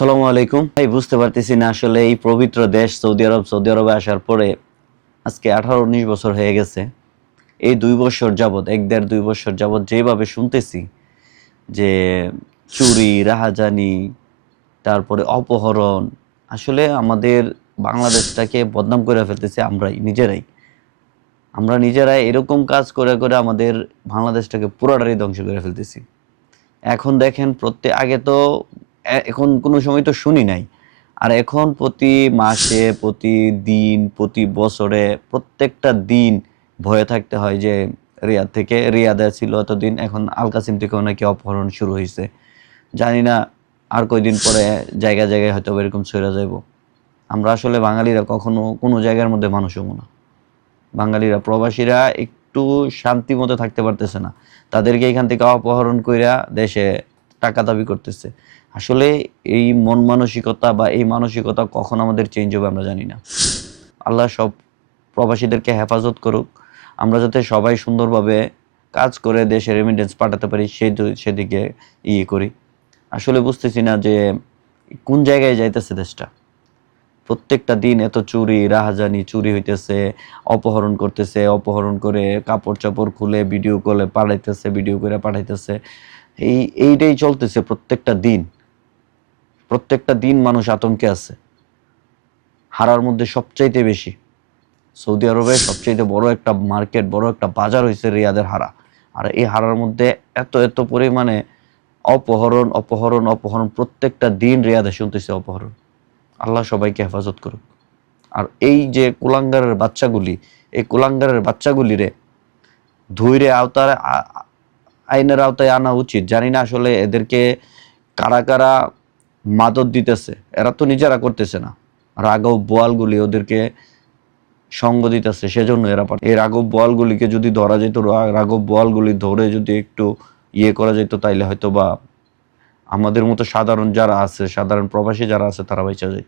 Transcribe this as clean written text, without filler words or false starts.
আসসালামু আলাইকুম ভাই, বুঝতে পারতেছি না আসলে এই পবিত্র দেশ সৌদি আরবে আসার পরে আজকে 18-19 বছর হয়ে গেছে। এই 2 বছর যাবত, 1-1.5-2 বছর যাবত যেভাবে শুনতেছি যে চুরি, রাহাজানি, তারপরে অপহরণ, আসলে আমাদের বাংলাদেশটাকে বদনাম করে ফেলতেছি আমরা নিজেরাই এরকম কাজ করে করে আমাদের বাংলাদেশটাকে পুরোটাই ধ্বংস করে ফেলতেছি। এখন দেখেন, আগে তো এখন কোনো সময় তো শুনি নাই, আর এখন প্রতি মাসে, প্রতিদিন, প্রতি বছরে, প্রত্যেকটা দিন ভয়ে থাকতে হয় যে রিয়াদে ছিল এতদিন, এখন আল কাসিম থেকেও নাকি অপহরণ শুরু হয়েছে। জানি না আর কয়দিন পরে জায়গায় জায়গায় হয়তো এরকম ছড়া যাইব। আমরা আসলে বাঙালিরা কখনো কোনো জায়গার মধ্যে মানুষ হবো না। বাঙালিরা, প্রবাসীরা একটু শান্তি মতো থাকতে পারতেছে না, তাদেরকে এখান থেকে অপহরণ কইরা দেশে টাকা দাবি করতেছে। আসলে এই মন মানসিকতা বা এই মানসিকতা কখন আমাদের চেঞ্জ হবে আমরা জানি না। আল্লাহ সব প্রবাসীদেরকে হেফাজত করুক, আমরা যাতে সবাই সুন্দরভাবে কাজ করে দেশে রেমিটেন্স পাঠাতে পারি সেদিকে করি। আসলে বুঝতেছি না যে কোন জায়গায় যাইতেছে দেশটা। প্রত্যেকটা দিন এত চুরি, রাহাজানি, চুরি হইতেছে, অপহরণ করতেছে, অপহরণ করে কাপড়-চোপড় খুলে ভিডিও কলে পাঠাইতেছে, ভিডিও করে পাঠাইতেছে। এইটাই চলতেছে প্রত্যেকটা দিন। প্রত্যেকটা দিন মানুষ আতঙ্কে আছে। হারার মধ্যে সবচাইতে বেশি সৌদি আরবে সবচাইতে বড় একটা মার্কেট, বড় একটা বাজার হইছে রিয়াদের হারা। আর এই হারার মধ্যে এত পরিমাণে অপহরণ, অপহরণ, অপহরণ, প্রত্যেকটা দিন রিয়াদে শুনতেছি অপহরণ। আল্লাহ সবাইকে হেফাজত করুক। আর এই যে কুলাঙ্গারের বাচ্চাগুলি, এই কুলাঙ্গারের বাচ্চাগুলিরে ধইরে আইনের আওতায় আনা উচিত। জানি না আসলে এদেরকে কারা কারা মাদত দিতেছে, এরা তো নিজেরা করতেছে না। রাঘব বোয়ালগুলি ওদেরকে সঙ্গ দিতেছে, সেজন্য এই রাঘব বোয়ালগুলিকে যদি ধরা যেত, রাঘব বোয়ালগুলি ধরে যদি একটু করা যেত, তাইলে হয়তো বা আমাদের মতো সাধারণ যারা আছে, সাধারণ প্রবাসী যারা আছে, তারা বেঁচে যেত।